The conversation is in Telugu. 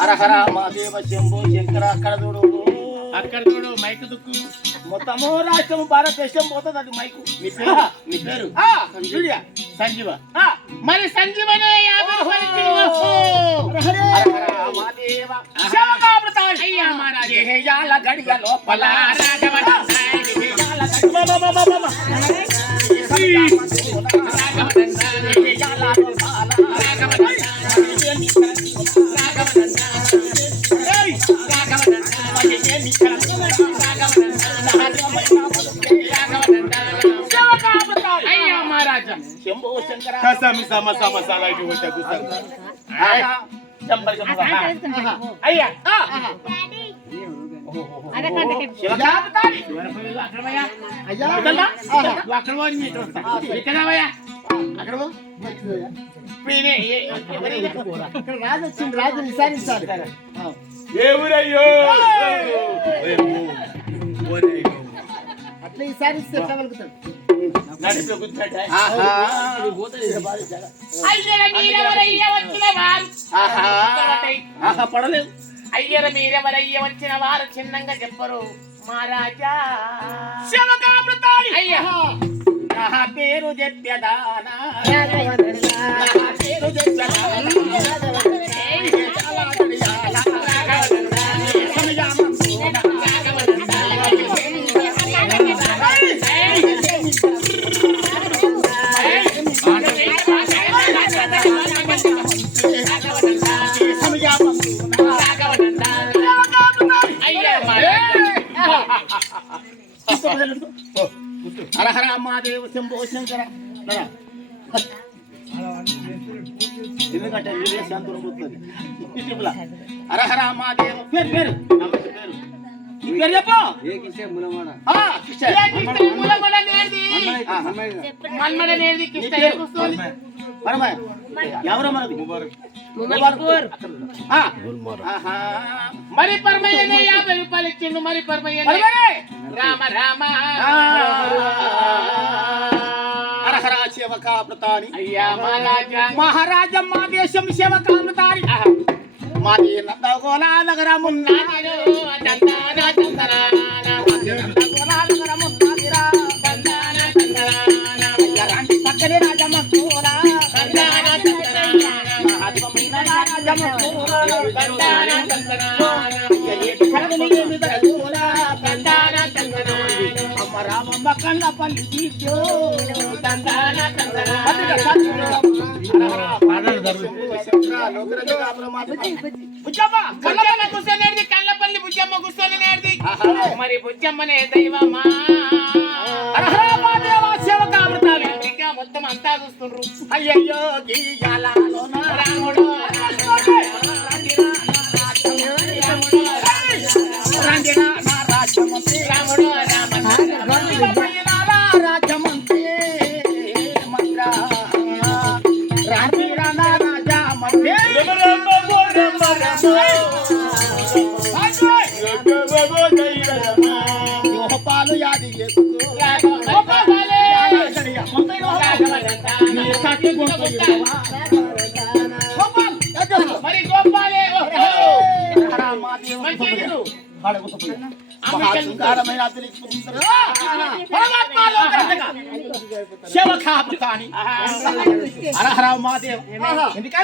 హరహర మహాదేవ శంభో శంకర అక్కడ చూడు మైకు దుక్కు మొత్తము రాష్ట్రము భారతదేశం పోతుంది అది మైకు నీ పేరు సంజీవ మరి సంజీవనే గడిగ లోపల శంభో శంకర అయ్యా రాజు వచ్చింది రాజు విచారించాలి అట్లా విచారిస్తే ఎట్లా కలుగుతాడు పడలేదు అయ్యర మీరెవరయ్య వచ్చిన వారు చిన్నంగా చెప్పరు మహారాజా అయ్యా నా పేరు చెప్పదానా పేరు హరహర మహాదేవ శంభో శంకర ఎందుకంటే హరహర మహాదేవ పేరు పేరు పేరు చెప్పు ఎవరో మనది మరి పరమయ్యనే 50 రూపాయలు ఇచ్చిండు మరి పరమయ్య రామ రామ హరహర సేవకామృతాని అయ్యా మహారాజా మా దేశం సేవకామృతాని మాది నందగోళ నగరమున్నాడు దందాన దందన నందగోళ నగరమున్నాదిరా దందాన దందన అయ్యరాంటి సక్కని రాజమూల దందాన దందన మహాత్మైన రాజమూల దందాన దందన అయ్యేటి కరగని విదరగోళ దందాన దందన అమ్మ రామమ్మ కళ్ళ పల్లి తీర్చో దందాన దందన కళ్ళపల్లి బుజ్జమ్మ కూర్చొని మరి బుజ్జమ్మనే దైవమా ఇంకా మొత్తం అంతా చూస్తుండ్రు అయ్యయ్యో రాముడు రాముడు రాజమంత్రి పాలు యాది మరి గోపాలే శివకాపుతాని హరహర మహాదేవ్ ఎందుకు